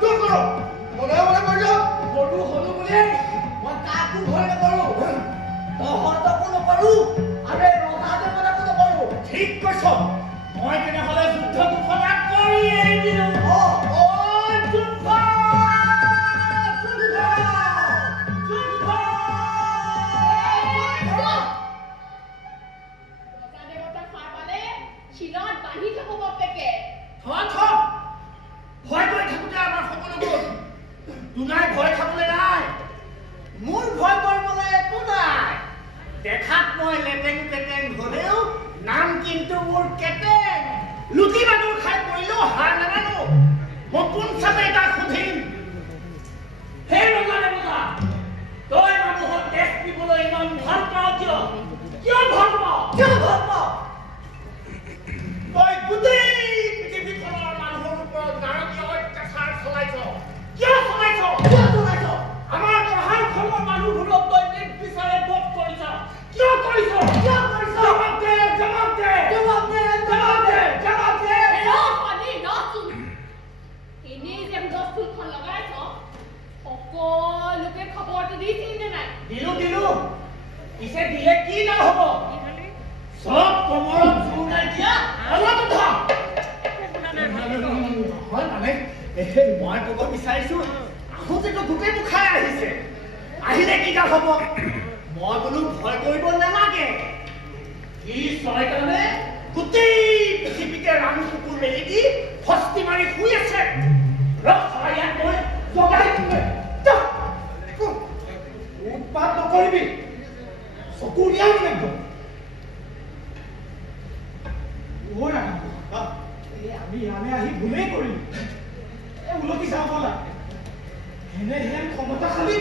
যুদ্ধ কৰো মনে মনে কৰলো গৰু হলো বলে মই কাকু ভয় নকৰো তহঁতকো নকৰো আৰু ৰজা দেৱতাকো নকৰো ঠিক কৈছ মই তেনেহ'লে যুদ্ধ ঘোষণা কৰিয়েই দিওঁ যুদ্ধ দুনাই ভয় খাবলৈ নাই মোৰ ভয় কৰিবলৈ একো নাই দেখাত মই লেটেং পেটেং হলেও নাম কিন্তু মোৰ কেটেং লুটি মানুহ খাই পৰিলেও হাৰ নামানো মই কোন চাপে তাক সুধিম হে ৰজা দেৱতা তই মানুহক দেশ দিবলৈ ইমান ভাল পাৱ কিয় ভাল পাৱ তই গোটেই পৃথিৱীখনৰ মানুহৰ ওপৰত নাৰকীয় অত্যাচাৰ চলাইছ কিয় চলাইছ আমাৰ পাহাৰখনৰ মানুহবোৰক তই নিৰ্বিচাৰে বধ কৰিছ কিয় কৰিছ জবাব দে এনেই যে ফুলখন লগাইছ সকলোকে খবৰটো দিছিল নে নাই দিলো পিছে দিলে কি না হ'ব সব কমৰত জোৰ নাই দিয়া অলপ ধৰ হয় মানে মই ক'ব বিচাৰিছো আহোঁতেতো গোটেই মুখাই আহিছে আহিলে কি কাম হ'ব মই বোলো ভয় কৰিব নালাগে ই চৰাইকাৰণে গোটেই পৃথিৱীতে ৰাম কুকুৰ মেলি দি ফস্তি মাৰি শুই আছে ইয়াত মই জগাই দিলে উৎপাত নকৰিবি চকু উলিয়াই একদম আমি আহি ভুলেই কৰিলো উলটি যাওঁ বলা এনে ক্ষমতাশালী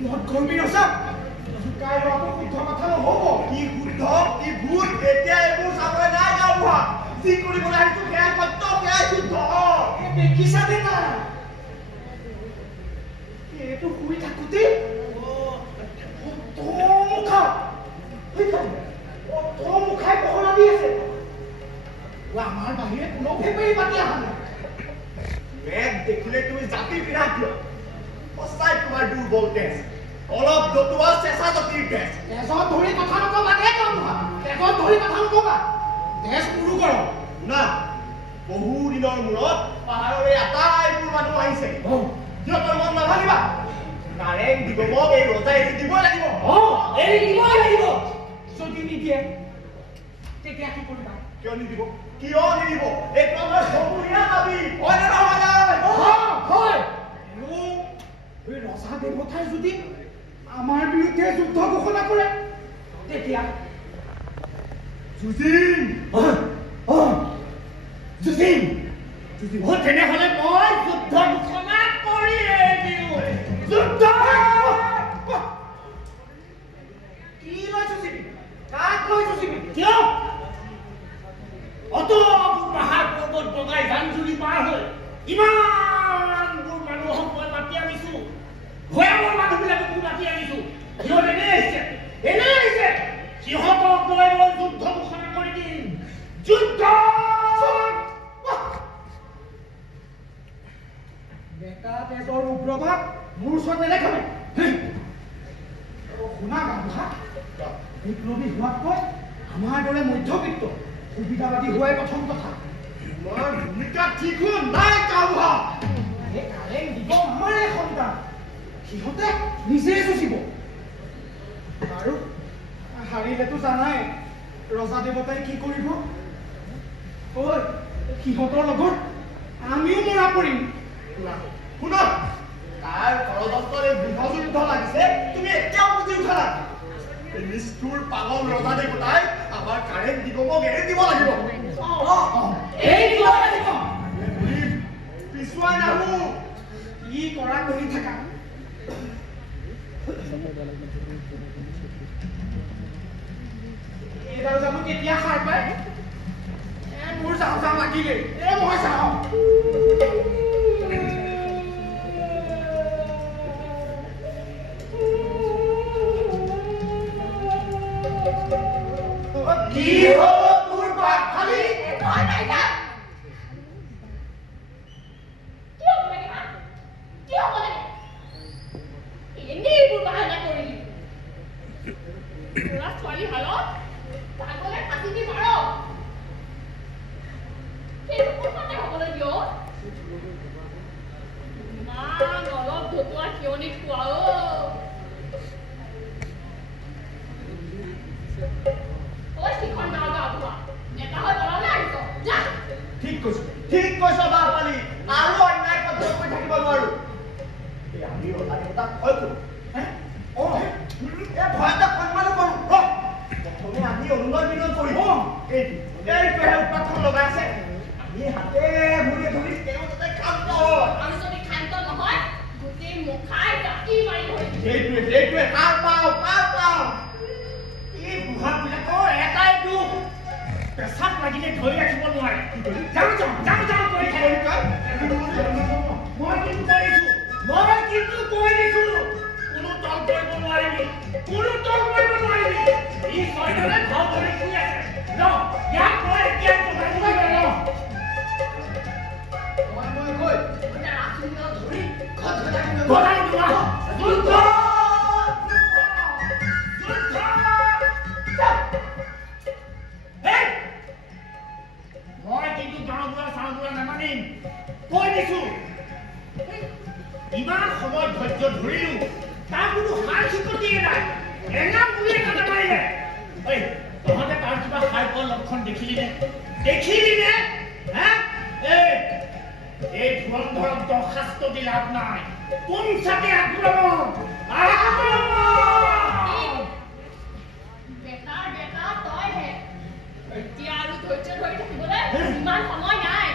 মদ কৰ্মী ৰচা কাই লোৱাটো শুদ্ধ কথা নহ'ব কি শুদ্ধ কি ভুল এতিয়া এইবোৰ চাবলৈ নাই গাঁওবুঢ়া যি কৰিবলৈ আহিছো সেয়া সত্য সেয়াই শুদ্ধ দেখিছানে না এইটো শুই থাকোঁতে মুখাই পহৰা দি আছে আমাৰ বাহিৰে কোনো ফেমেলি পাতি অহা নাই দেখিলে তুমি জাতি বিৰাট দিয় সঁচাই তোমাৰ দুৰ্বল তেজ অলপ দতুৱা চেঁচা জাতিৰ তেজ তেজত ধৰি কথা নকবা তেজত ধৰি কথা নকবা তেজ পুৰু কৰ শুনা বহু দিনৰ মূৰত পাহাৰৰে আটাইবোৰ মানুহ আহিছে সিহঁতৰ মন নাভাঙিবা নাৰেং দিগমক এই ৰজাই এৰি দিবই লাগিব যদি নিদিয়ে তেতিয়া কি কৰিবা কিয় নিদিব এইটো আমাৰ সমূহীয়া দাবী হয় নে নহয় ৰজা দেৱতাই যদি আমাৰ বিৰুদ্ধে যুদ্ধ ঘোষণা কৰে তেতিয়া তেনেহ'লে মই যুদ্ধ ঘোষণা কৰিয়েই দিওঁ যুদ্ধ কি লৈ যুঁজিবি কাক লৈ যুঁজিবি কিয় অত পাহাৰ পৰ্বত বগাই জান-জুৰি পাৰ হৈ ইমানবোৰ মানুহক মই মাতি আনিছো ভয়াৱহ মানুহবিলাককো মাতি আনিছো সিহঁত এনেই আহিছে সিহঁতক লৈ মই যুদ্ধ ঘোষণা কৰি দিম যুদ্ধ বেকা তেজৰ উগ্ৰভাৱ মোৰ ওচৰত নেদেখাবে শুনা গাঁওবুঢ়া বিপ্লৱী হোৱাতকৈ আমাৰ দৰে মধ্যবিত্ত সুবিধাবাদী হোৱাই প্ৰথম কথা তোমাৰ ভূমিকা ঠিক হোৱা নাই গাঁওবুঢ়া এই কাৰেং দিব আমাৰে সন্তান সিহঁতে নিজে যুঁজিব আৰু হাৰিলেতো জানাই ৰজা দেৱতাই কি কৰিব সিহঁতৰ লগত আমিও মৰা পৰিম শুনা তাৰ ষড়যন্ত্ৰৰ এই গৃহযুদ্ধ লাগিছে তুমি এতিয়াও বুজি উঠা নাই নিষ্ঠুৰ পাগল ৰজা দেৱতাই আমাৰ কাৰেং দিগমক এৰি দিব লাগিব পিছুৱাই নাহো ই কৰা কৰি থাকা এইডাল জানো কেতিয়া সাৰ পায় মোৰ যাওঁ লাগিলে মই যাওঁ কি হল তোৰ বাট খালি ঠিক কৈছ বাপালি আৰু অন্যায় পদ্ধতি কৰি থাকিব নোৱাৰো আমি ৰজাদেউতাক ভয় কৰো ভয়তে সন্মান কৰো প্ৰথমে আমি অনুনয় বিনয় কৰিম এইটোহে উৎপাদন লগাই আছে আমি হাতে ভৰিয়ে ধৰি তেওঁ যাতে ক্ষান্ত আমি যদি ক্ষান্ত নহয় গোটেই মুখাই কাটি মাৰি ধৰিম সেইটোৱে কাৰ পাওঁ এই বুঢ়াবিলাকৰ এটাই দুখ পেচাব লাগিলে ধৰি ৰাখিব নোৱাৰে যাওঁ কৰি মই কিন্তু কৈ দিছো কোনো তল কৰিব নোৱাৰিবি ই ছয়জনে ঘৰ ধৰি শুই আছে ইয়াক মই এতিয়া মই কিন্তু গাঁওবুঢ়া নামানিম কৈ দিছো ইমান সময় ধৈৰ্য ধৰিলো তাৰ কোনো সাৰ চিকটিয়ে নাই এঙা মুৰিয়ে কাটা মাৰিলে তহঁতে তাৰ কিবা সাৰ পোৱাৰ লক্ষণ দেখিলি নে এই ধুৰন্ধৰক দৰখাস্ত দি লাভ নাই কোন চাকে আক্ৰমণ বেটা তইহে এতিয়া আৰু ধৈৰ্য ধৰি থাকিবলৈ ইমান সময় নাই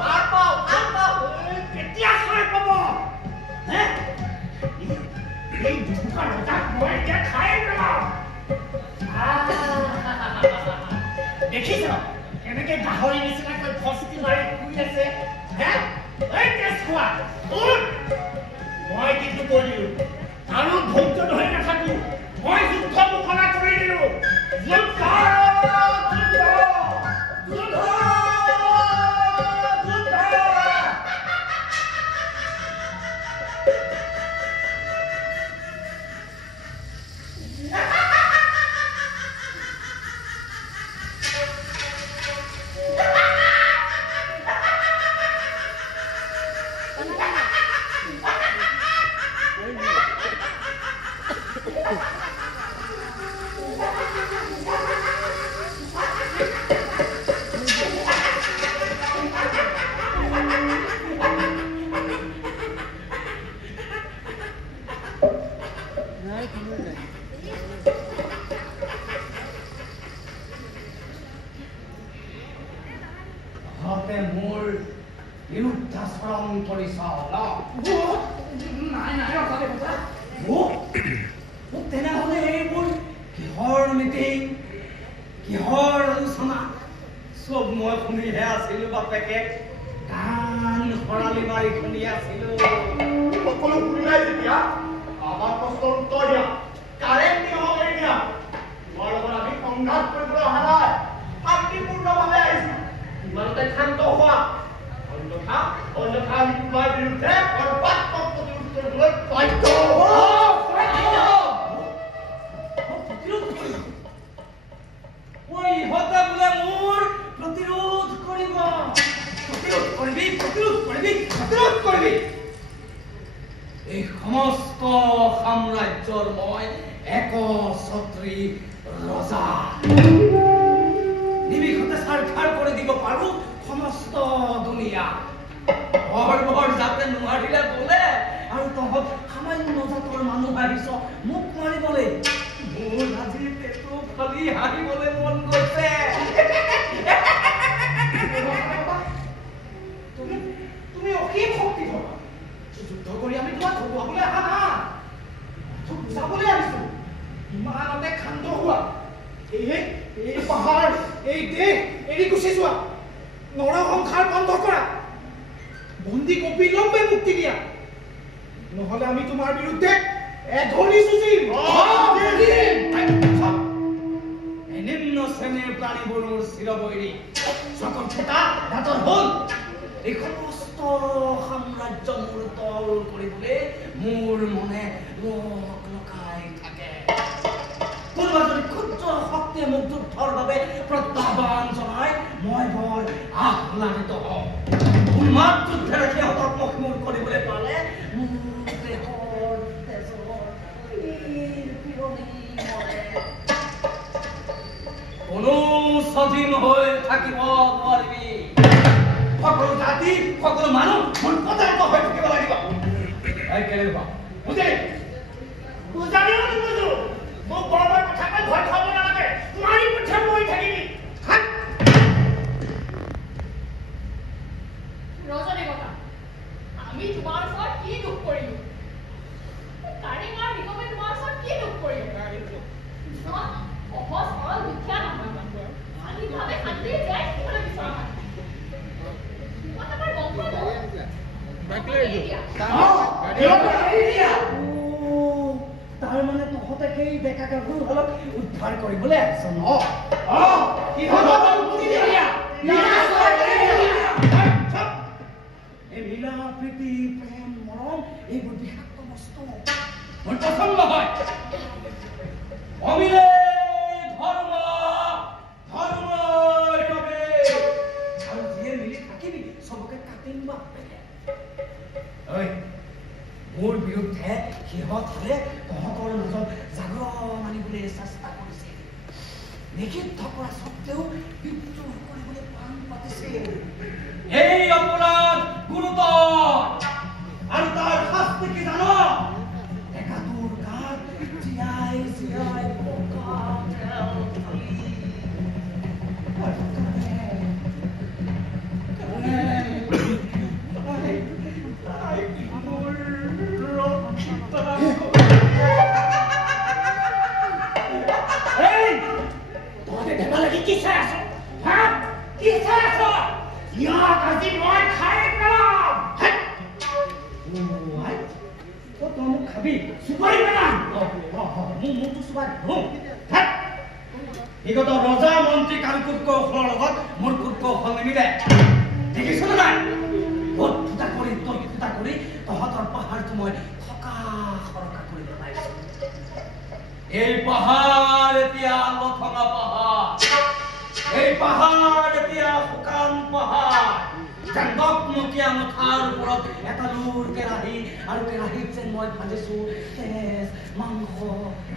সাৰ পাওঁ কেতিয়া সাৰ পাব এই দুটা ৰজাক মই এতিয়া খাই পেলাম দেখিছ কেনেকে গাহৰি নিচিনাকৈ ফচকি মাৰি শুই আছে মই কিন্তু কৈ দিলো আৰু ধৈৰ্য ধৰি নাথাকো মই যুদ্ধ ঘোষণা কৰি দিলো মোৰ বিৰুদ্ধাচৰণ কৰিছ তেনেহলে এইবোৰ কিহৰ মিটিং কিহৰ আলোচনা চব মই শুনিহে আছিলো বাপেকে কাণ সৰালি মাৰি শুনি আছিলো সকলো শুনি নাই যেতিয়া আমাৰ প্ৰশ্নৰ উত্তৰ দিয়া কাৰেণ্ট নিয়ম এৰি দিয়া তোমাৰ লগত আমি সংঘাত কৰিবলৈ অহা নাই শান্তিপূৰ্ণভাৱে আহিছো ইমানতে ক্ষান্ত হোৱা অন্যথা আমি তোমাৰ বিৰুদ্ধে সৰ্বাত্মক প্ৰতিৰোধ কৰিবলৈ বাধ্য ইহঁতে বোলে মোৰ প্ৰতিৰোধ কৰিবি এই সমস্ত সাম্ৰাজ্যৰ মই একছত্ৰী ৰজা নিমিষতে সাৰখাৰ কৰি দিব পাৰো সমস্ত দুনিয়া বৰ যাতে নোৱাৰিলে বোলে আৰু তহঁত সামান্য জাতৰ মানুহ আহিছ মোক মাৰিবলৈ মোৰ আজি পেটটো ফালি হাৰিবলৈ মন গৈছে তুমি অসীম শক্তি থকা যুদ্ধ কৰি আমি তোমাক হৰুৱাবলৈ অহা নাই বুজাবলৈ আহিছো ইমানতে ক্ষান্ত হোৱা এই পাহাৰ এই দেশ এৰি গুচি যোৱা নৰসংসাৰ বন্ধ কৰা বন্দী অবিলম্বে মুক্তি দিয়া নহলে আমি তোমাৰ বিৰুদ্ধে এধৰি যুঁজিম নিম্ন শ্ৰেণীৰ প্ৰাণীবোৰৰ চিৰবৈৰী স্বতন্ত্ৰতা দাঁতৰ হল এই সমস্ত সাম্ৰাজ্য মোৰ তল কৰিবলৈ মোৰ মনে লকাই থাকে কোনোবা যদি ক্ষুদ্ৰ শক্তিয়ে মোক যুদ্ধৰ বাবে প্ৰত্যাহ্বান জনাই মই বৰ আহ্লাদিত হওঁ উন্মাদ যুদ্ধেৰে সিহঁতক মখমূৰ কৰিবলৈ পালে মোৰ দেহৰ তেজৰ পিৰণি মৰে কোনো স্বাধীন হৈ থাকিব নোৱাৰিবি সকলো জাতি সকলো মানুহ মোৰ প্ৰতাৰিত হৈ থাকিব লাগিব এই কেনেকুৱা বুজি বুজালেও নুবুজো মোক বৰ বৰ কথা কৈ ভয় খাব নালাগে মাৰি পঠিয়াম মই থাকিবি ৰজনীগতা আমি তোমাৰ ওচৰত কি দুখ কৰিলো কাৰিঙৰ নিগমে তোমাৰ ওচৰত কি দুখ কৰিলো সহজ সৰল দুখীয়া নহয় শান্তিভাৱে শান্তিৰে জীয়াই থাকিবলৈ বিচৰা মানুহ মই আমাৰ তাৰ মানে তহঁতে সেই ডেকা গাভৰুসকলক উদ্ধাৰ কৰিবলৈ আহিছ ন এই মিলা প্ৰীতি প্ৰেম মৰম এইবোৰ বিষাক্ত বস্তু মোৰ পচন্দ নহয় অমিলে ধৰ্ম ধৰ্ম আৰু যিয়ে মিলি থাকিবি চবকে কাটিম বাপেকে মোৰ বিৰুদ্ধে সিহঁত হলে তহঁতৰ মাজত জাগৰণ আনিবলৈ চেষ্টা কৰিছিল নিষিদ্ধ কৰা স্বত্বেও বিদ্ৰোহ কৰিবলৈ প্ৰাণ পাতিছিল এই অপৰাধ গুৰুতৰ আৰু তাৰ শাস্তি কি জান একাটোৰ গাত জীয়াই জীয়াই বিগত ৰজা মন্ত্ৰী কামকুট কৌশলৰ লগত মোৰ কুট কৌশল নিমিলে দেখিছ নাই বহুত ফুটা কৰি তহঁতৰ পাহাৰটো মই থকা সৰকা কৰি পেলাইছো এই পাহাৰ এতিয়া লথঙা পাহাৰ এই পাহাৰ এতিয়া শুকান পাহাৰ জগমকীয়া মুঠাৰ ওপৰত এটা লুৰ কেৰাহী আৰু কেৰাহীত যেন মই ভাজিছো তেজ মাংস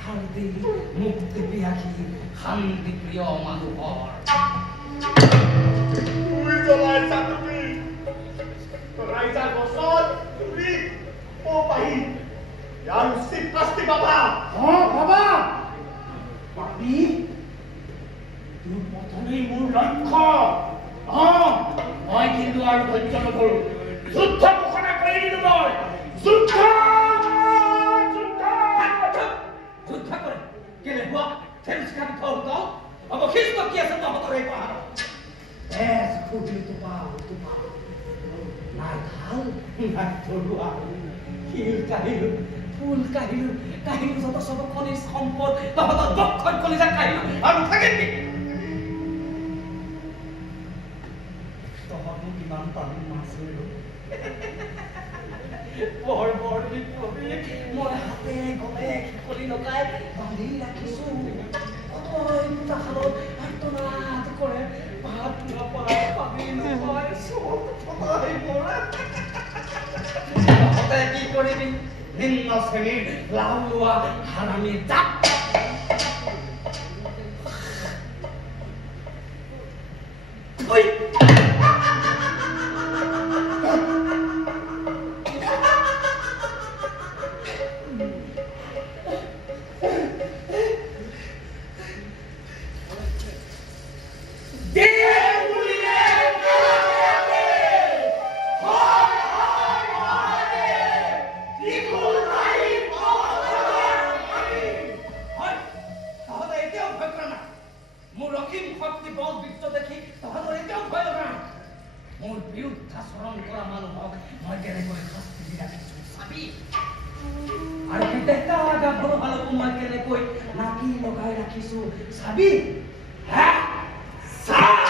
হালধি মুক্তি পিয়াসী শান্তিপ্ৰিয় মানুহৰ ৰাইজা গছত তুলি অ পাহি ইয়াৰ উচিত শাস্তি পাবা বাবা পাপি তোৰ প্ৰথমেই মোৰ লক্ষ্য মই কিন্তু আৰু ধৈৰ্য নকৰো যুদ্ধ ঘোষণা কৰি দিলো মই যুদ্ধ কৰে কেলে হোৱা ফেলচিকা থল তল অৱশিষ্ট কি আছে তহঁতৰ এই পাহাৰত তেজ ফুটি টোপা নাই ঢাল নাই থলুৱা শিল কাহিলো ফুল কাহিলো যত চব খনিজ সম্পদ তহঁতৰ দক্ষত কলিজা কাহিলো আৰু থাকিল কি তহঁতো কিমান পানী মাছ ধৰিলো বৰ বিপ্লৱী মই হাতে গলে শিকলি লগাই বান্ধি ৰাখিছো তাহালত আৰ্তনাদ কৰে ভাত নাপায় পানী নাপায় চব ফটাই পৰে তহঁতে কি কৰিবি নিম্ন শ্ৰেণীৰ লাওলোৱা হাৰামী জাত Sabi? Ha? Sa!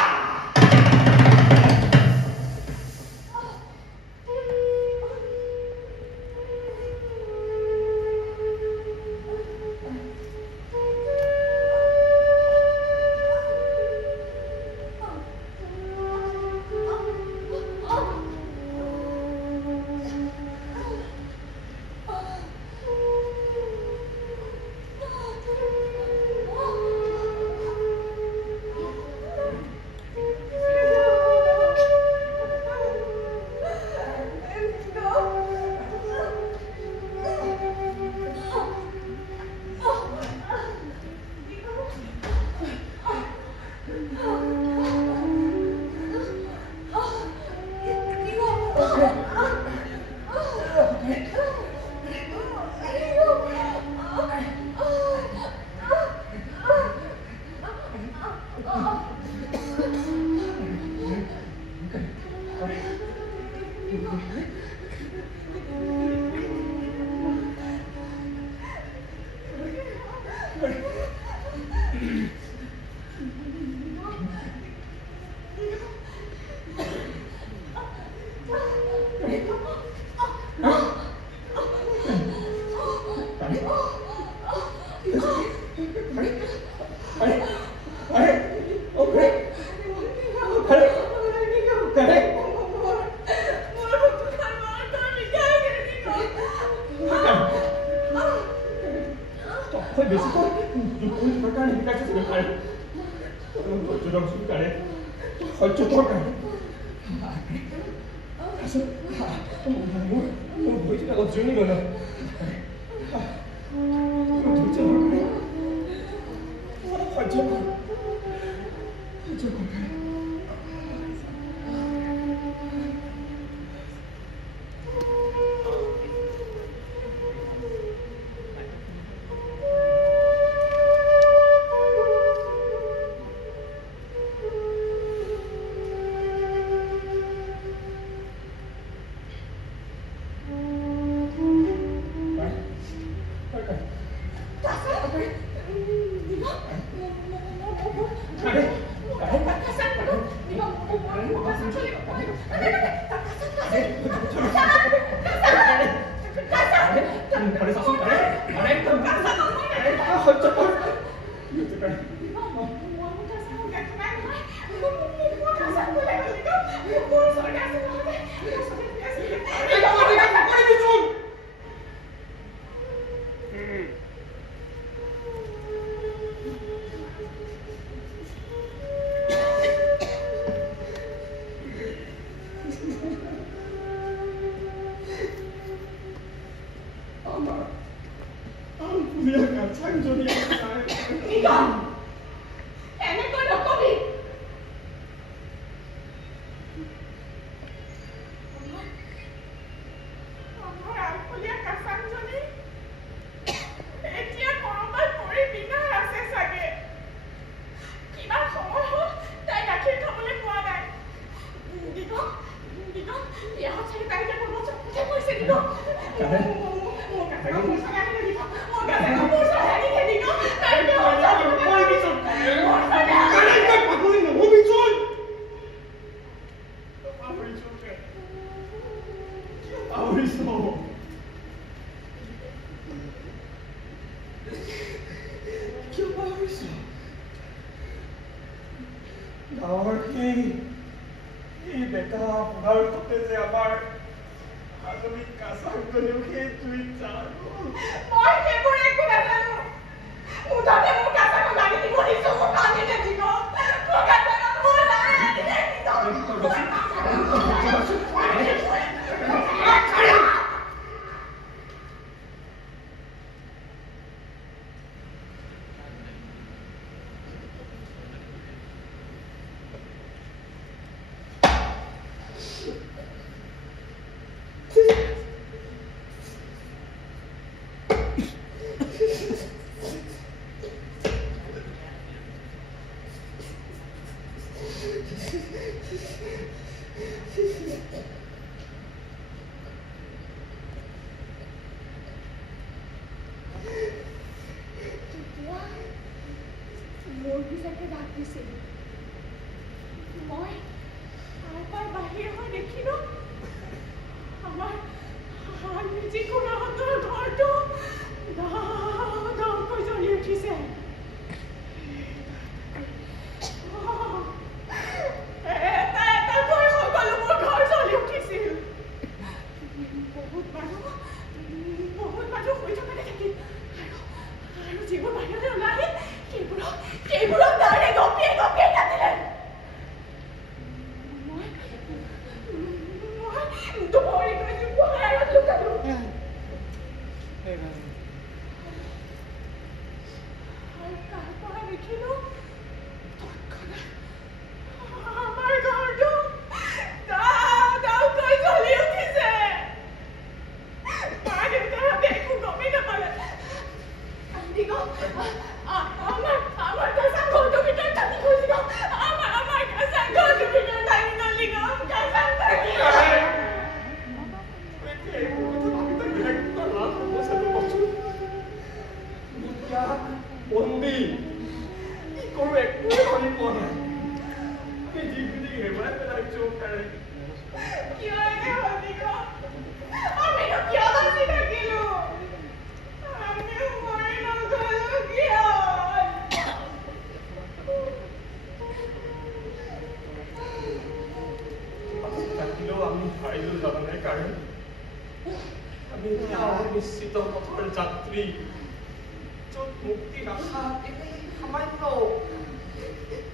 সহ্য দৰকাৰ আসলে মোৰ ভৰিটো আগত জমি গ'ল সহ্য কৰ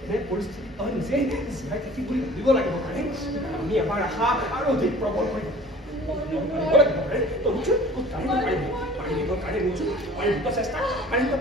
এনে পৰিস্থিতি তই নিজে জীয়াই থাকি বুলি ভাবিব লাগিব কাৰণে আমি এবাৰ আশা আৰু অধিক প্ৰবল কৰিব চেষ্টা পাৰিব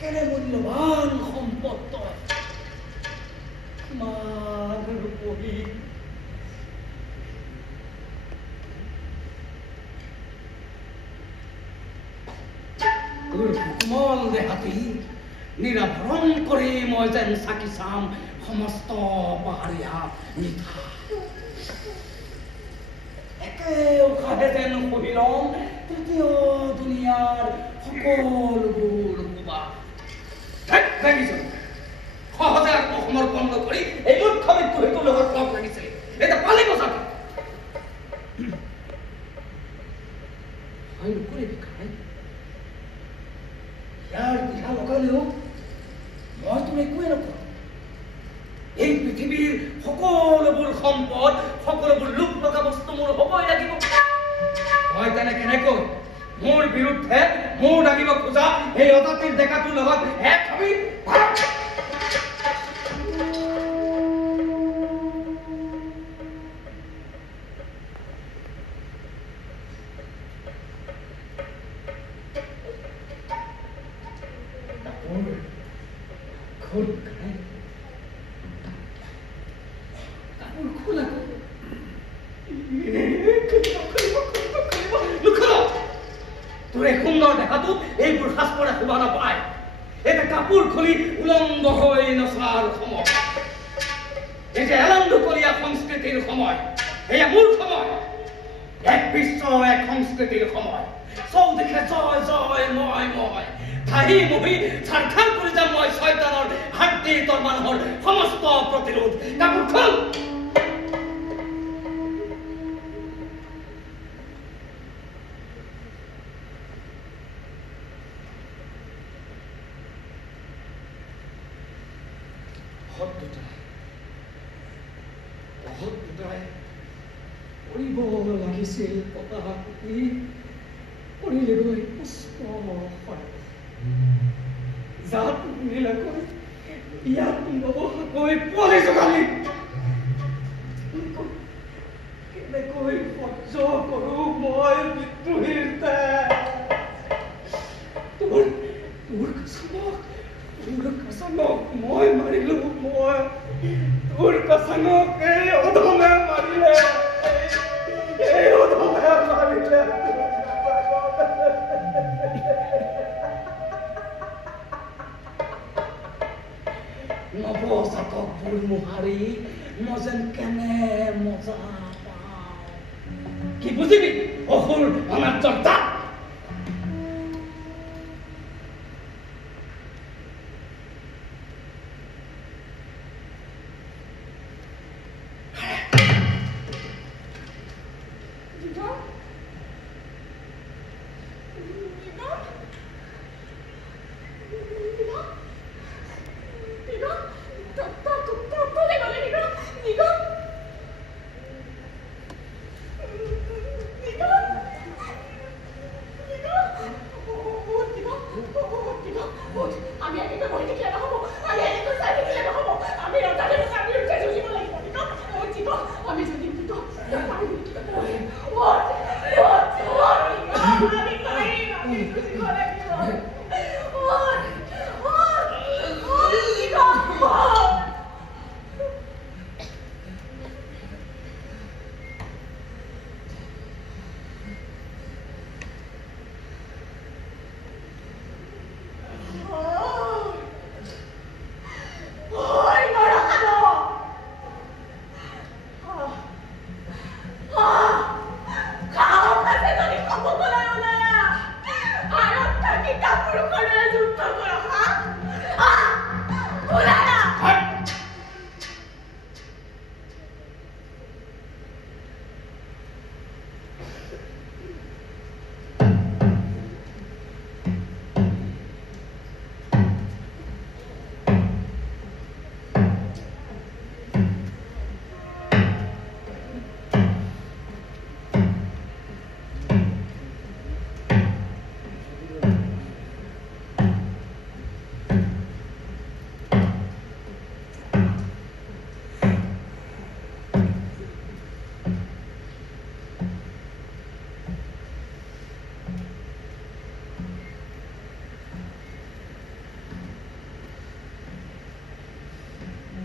কেনে মূল্যবান সম্পদ তই কিমান ৰূপহী কোমল দেহাতি নিৰাভৰণ কৰি মই যেন চাকি চাম সমস্ত পাহাৰীয়া মিঠা একে উশাহে যেন সহি ল'ম তৃতীয় দুনিয়াৰ সকলোবোৰ সুবাস সহজে আত্মসমৰ্পণ নকৰি এই মূৰ্খ মৃত্যুৰ লগত লগ লাগিছিল এতিয়া পালে বজাতে হয় নকৰিবি খাই ইয়াৰ পিঠা লগালেও মই তোৰ একোৱে নকৰোঁ এই পৃথিৱীৰ সকলোবোৰ সম্পদ সকলোবোৰ লোক লগা বস্তু মোৰ হ'বই লাগিব মই তেনে কেনেকৈ মোৰ বিৰুদ্ধে মোৰ লাগিব খোজা এই অজাতিৰ ডেকাটোৰ লগত এক হবি তোৰ এই সুন্দৰ দেখাটো এইবোৰ সাজ পৰা শোভা নাপায় এটা কাপোৰ খুলি উলংগ হৈ নচাৰ সময় এই যে এলান্ধকলীয়া সংস্কৃতিৰ সময় এয়া মোৰ সময় এক বিশ্ব এক সংস্কৃতিৰ সময় চৌদিশে জয় জয় মই ঠাহি মহি ছাৰখাৰ কৰি যাম মই শয়তানৰ হাতী তোৰ মানুহৰ সমস্ত প্ৰতিৰোধ কাপোৰ খোল কৰিব লাগিছিল পতাকা কুটি কৰিলেগৈ পুষ্প জাত মিলাকৈ ইয়াত নবহাকৈ পোৱালি যোগালি কেনেকৈ সহ্য কৰোঁ মই বিদ্ৰোহীৰ তোৰ কাছাঙক মই মাৰিলোঁ তোৰ কাছাঙক এই অধমে মাৰিলে নৱজাতকবোৰ মোহাৰি মই যেন কেনে মজা পাওঁ কি বুজিবি অসুৰ অনাৰ্যৰ দাঁত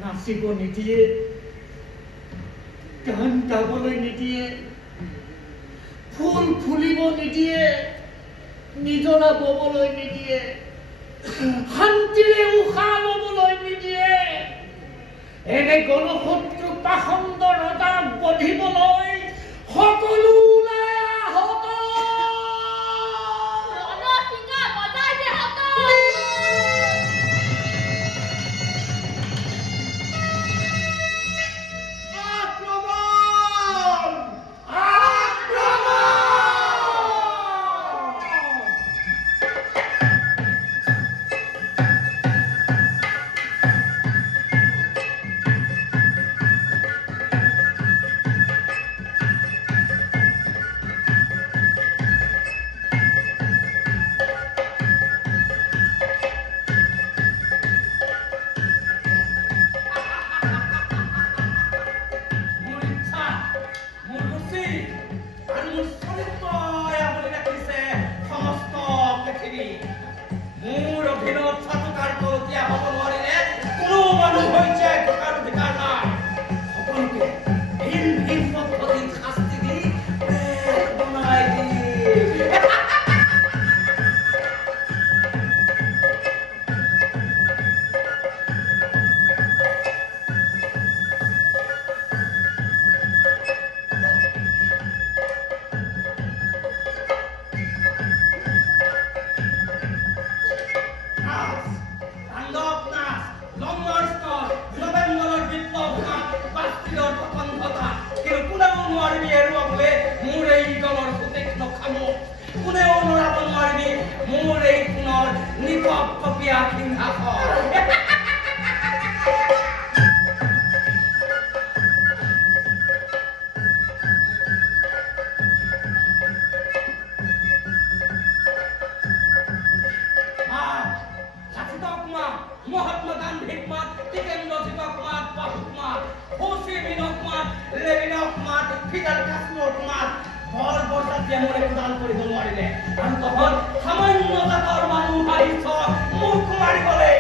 নাচিব নিদিয়ে, গান গাবলৈ নিদিয়ে, ফুল ফুলিব নিদিয়ে, নিজৰা ববলৈ নিদিয়ে, শান্তিৰে উশাহ লবলৈ নিদিয়ে, এনে গণশত্ৰু পাখণ্ড ৰজাক বধিবলৈ সকলো ওলাই আহত। মহাত্মা গান্ধীক মাত, টিকেন্দ্ৰজিৎক মাত, বাপুক মাত, হোচি মিনক মাত, লেনিনক মাত, ফিডেল কাষ্ট্ৰোক মাত, বৰ বৰজাতীয়ে মোৰে প্ৰদান কৰিব নোৱাৰিলে আৰু তহঁত সামান্য জাতৰ মানুহ আহিছ মোক মাৰিবলৈ।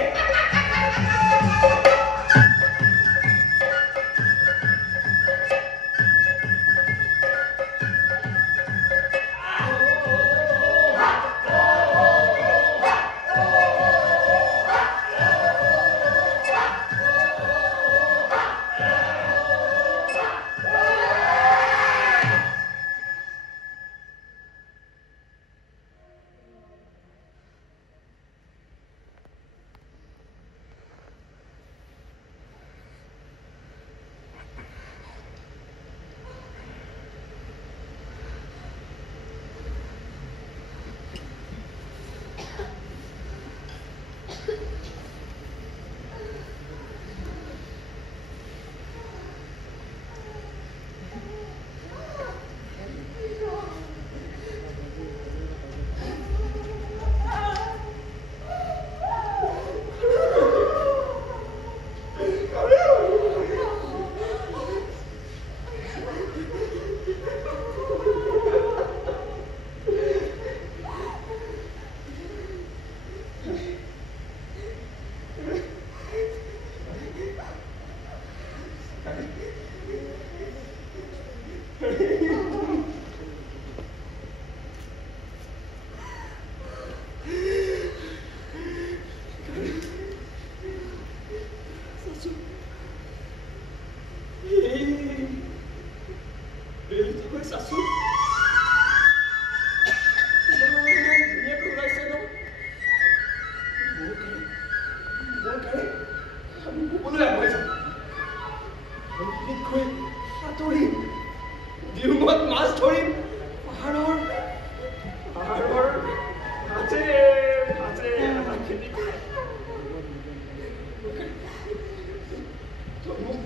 Tôi muốn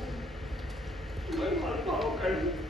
nói phản bạo cảnh